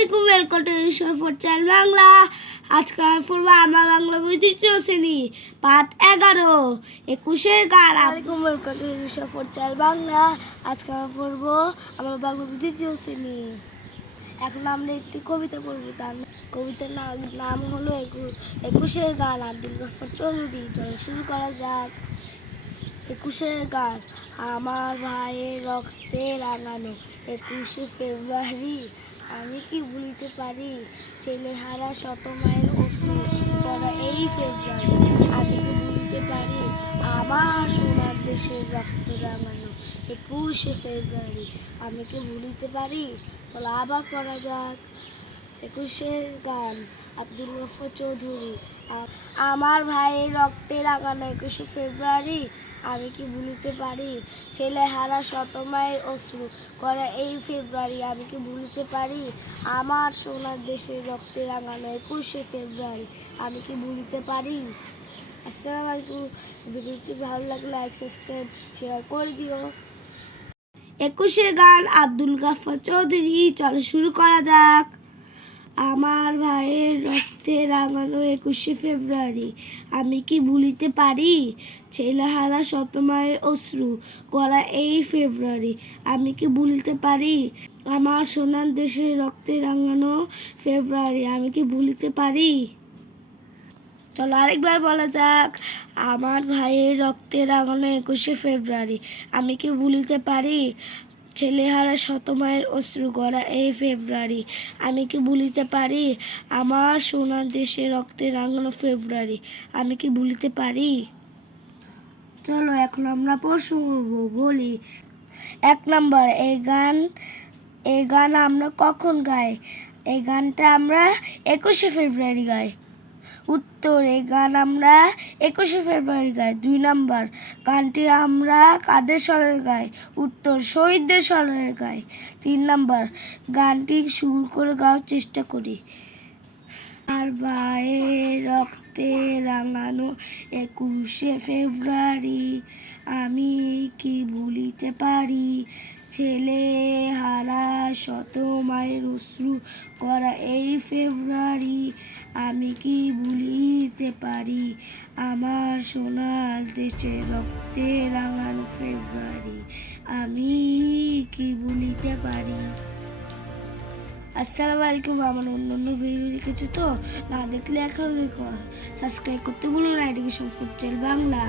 আলাইকুম welcome two ঈশ্বর for চাইল বাংলা আজকে আমি পড়ব আমার বাংলা বই তৃতীয় শ্রেণি, পাঠ এগারো একুশের গান আলাইকুম ওয়েলকাম টু ঈশ্বর ফর চাইল বাংলা আজকে আমি পড়ব আমার বাংলা বই তৃতীয় শ্রেণি। এখন আমরা একটি কবিতা পড়ব, তার কবিতার নাম নাম হলো একু- একুশের গান, আব্দুল গফর চৌধুরী, চলো শুরু করা যাক। একুশের গান, আমার ভাইয়ের রক্তে রাঙানো, একুশে ফেব্রুয়ারি আমি কি ভুলিতে পারি? ছেলেহারা শত মায়ের অশ্রু করা এই ফেব্রুয়ারি। আমি কি ভুলিতে পারি? আমার সোনার দেশের রক্ত রাঙানো একুশে ফেব্রুয়ারি। আমি কি ভুলিতে পারি? তাহলে আবার পড়া যাক। একুশের গান, আব্দুল গফর চৌধুরী। আমার ভাইয়ের রক্তে লাগানো একুশে ফেব্রুয়ারি। আমি কি ভুলিতে পারি? ছেলে হারা শত মায়ের অশ্রু করে এই ফেব্রুয়ারি, আমি কি ভুলিতে পারি? আমার সোনার দেশের রক্তে রাঙানো একুশে ফেব্রুয়ারি, আমি কি ভুলিতে পারি? আসসালামু আলাইকুম। ভিডিওটি ভালো লাগলে লাইক সাবস্ক্রাইব শেয়ার করে দিও। একুশের গান আব্দুল গাফর চৌধুরী, চলো শুরু করা যাক। আমার ভাইয়ের রক্তে রাঙানো একুশে ফেব্রুয়ারি। আমি কি ভুলিতে পারি? ছেলেহারা শতমায়ের অশ্রু করা এই ফেব্রুয়ারি। আমি কি ভুলিতে পারি? আমার সোনার দেশের রক্তে রাঙানো ফেব্রুয়ারি। আমি কি ভুলিতে পারি? চলো আরেকবার বলা যাক। আমার ভাইয়ের রক্তে রাঙানো একুশে ফেব্রুয়ারি। আমি কি ভুলিতে পারি? ছেলেহারা শতমায়ের অশ্রু গড়া এই ফেব্রুয়ারি। আমি কি ভুলিতে পারি? আমার সোনার দেশে রক্তে রাঙানো ফেব্রুয়ারি। আমি কি ভুলিতে পারি? চলো এখন আমরা করব বলি। এক নম্বর, এই গান এই গান আমরা কখন গাই? এই গানটা আমরা একুশে ফেব্রুয়ারি গাই। উত্তর এই গান আমরা একুশে ফেব্রুয়ারি গাই, দুই নাম্বার। গানটি আমরা কাদের স্মরণে গাই? উত্তর শহীদদের স্মরণে গাই। তিন নাম্বার, গানটি সুর করে গাওয়ার চেষ্টা করি। আর ভাইয়ের রক্তে রাঙানো একুশে ফেব্রুয়ারি, আমি কি ভুলিতে পারি? ছেলে হারা শত মায়ের অশ্রু করা এই ফেব্রুয়ারি আমি কি ভুলিতে পারি? আমার সোনার দেশে রক্তে রাঙানো ফেব্রুয়ারি, আমি কি ভুলিতে পারি? আসসালামু আলাইকুম, আমার অন্য অন্য ভিডিও দেখেছ তো? না দেখলে এখন সাবস্ক্রাইব করতে ভুলো না এডুকেশন ফুড বাংলা।